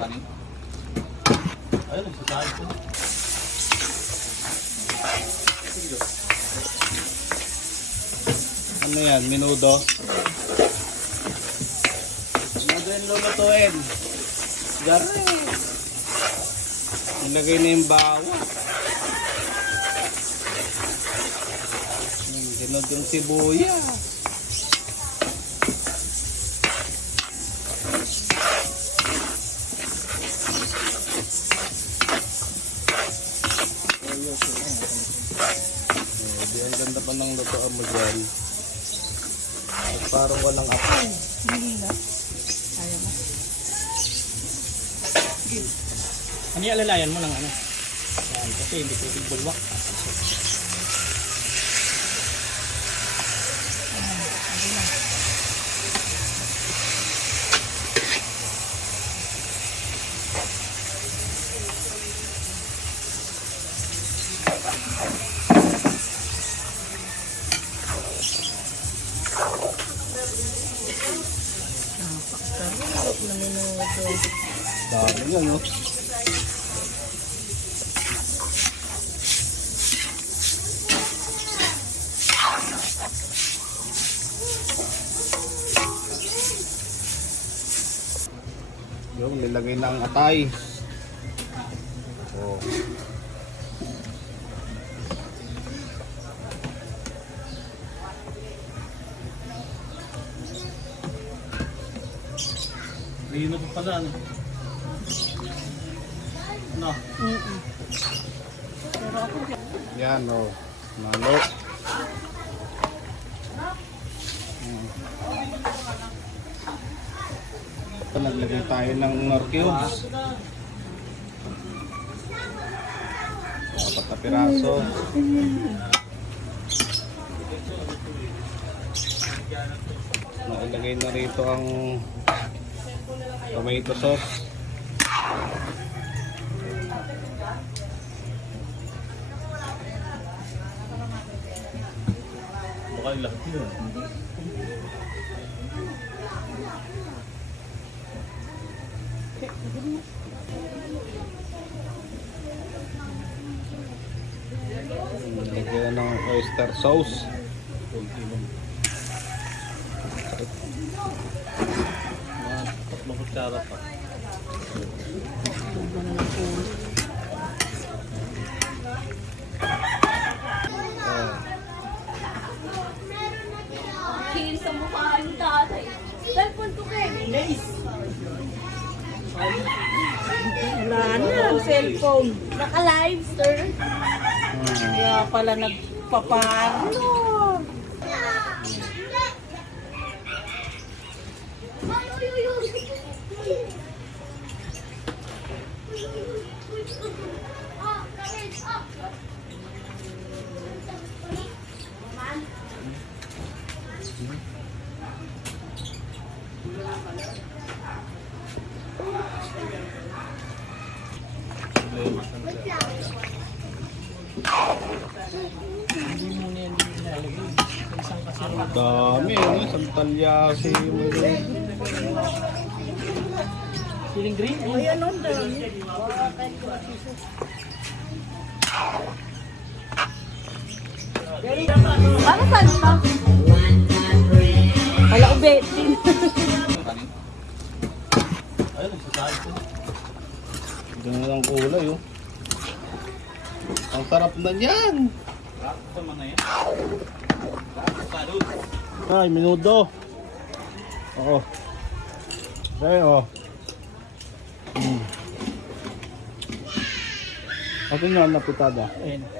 kanin. Ayun, nagsasabi ko. Ano yan? Minudo? Minudo yung lulutuin. Gari. Nilagay na yung bawa. Hmm, Sinod yung sibuyas. Pa ng lutoan mo dyan. At parang walang apoy. Hindi na. Ayaw mo. Ano yung alalayan mo ng ano? Yan, kasi hindi pwedeng bulwak. Sarap na minuto. Dami yan, no? Yung nilagay na ang atay. Oh. Lino pa pala, ano? Ano? Mm-mm. Pero ako, Yan, oh. Nalo. Hmm. Ito, naglagay tayo ng nor cubes. Apat na piraso. Nailagay na rito ang tomato sauce. Baka yung lahat yun. Lagyan ng oyster sauce. Mga kutsara pa. Kill sa mukha ng tatay. Cellphone ko kayo. Wala na ang cellphone. Naka-live, sir. Kaya pala nagpaparlo. Hindi mo na yan din nilalagay. Isang kasi Dami, ano? Isang talyasi. Siling green. Ayan o, dami. Para saan ka? Wala ko betin. Kanin. Ayun, nagsasabi ko. Ganun ang kulay, oh. Ang sarap na niyan. Ito. Ay, minudo. Oo. Ay, oh. Ako nga napitada. Ayun.